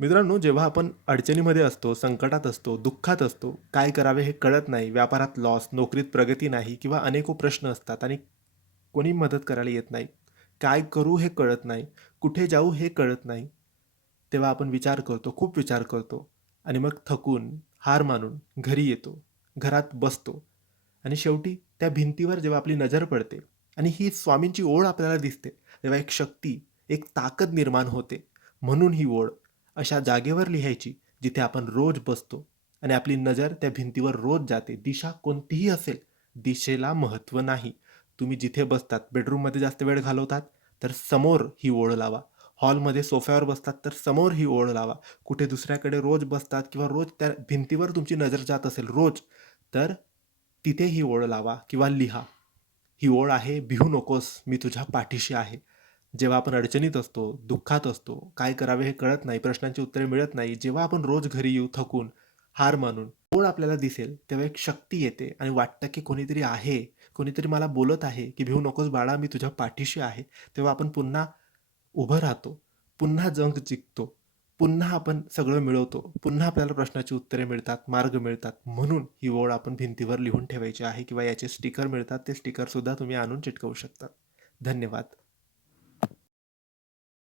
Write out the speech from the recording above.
मित्रांनो जेव्हा आपण अडचणीमध्ये असतो संकटात असतो दुःखात असतो काय करावे हे कळत नाही व्यापारात लॉस नोकरीत प्रगती नाही किंवा अनेको प्रश्न असतात आणि कोणी मदत करायला येत नाही काय करू हे कळत नाही कुठे जाऊ हे कळत नाही तेव्हा आपण विचार करतो खूप विचार करतो आणि मग थकून हार मानून घरी येतो घरात बसतो आणि शेवटी त्या भिंतीवर जेव्हा आपली नजर पडते आणि ही स्वामींची ओढ आपल्याला दिसते तेव्हा एक शक्ती एक ताकद निर्माण होते म्हणून ही ओढ अशा जागेवर लिहायची जिथे आपण रोज बसतो आणि आपली नजर त्या भिंतीवर रोज जाते. दिशा कोणतीही असेल दिशेला महत्त्व नाही. तुम्ही जिथे बसतात बेडरूममध्ये जास्त वेळ घालवतात तर समोर ही ओढ लावा. हॉलमध्ये सोफ्यावर बसतात तर समोर ही ओढ लावा. कुठे दुसऱ्याकडे रोज बसतात किंवा रोज त्या भिंतीवर तुमची नजर जात असेल रोज तर तिथे ही ओढ लावा किंवा लिहा. ही ओढ आहे भिहू नकोस मी तुझ्या पाठीशी आहे. जेव्हा आपण अडचणीत असतो दुःखात असतो काय करावे हे कळत नाही प्रश्नांची उत्तरे मिळत नाही जेव्हा आपण रोज घरी येऊ थकून हार मानून कोण आपल्याला दिसेल तेव्हा एक शक्ती येते आणि वाटतं की कोणीतरी आहे कोणीतरी मला बोलत आहे की भिऊ नकोस बाळा मी तुझ्या पाठीशी आहे. तेव्हा आपण पुन्हा उभं राहतो पुन्हा जंग जिंकतो पुन्हा आपण सगळं मिळवतो पुन्हा आपल्याला प्रश्नाची उत्तरे मिळतात मार्ग मिळतात. म्हणून ही ओळ आपण भिंतीवर लिहून ठेवायची आहे किंवा याचे स्टिकर मिळतात ते स्टिकरसुद्धा तुम्ही आणून चिटकवू शकता. धन्यवाद.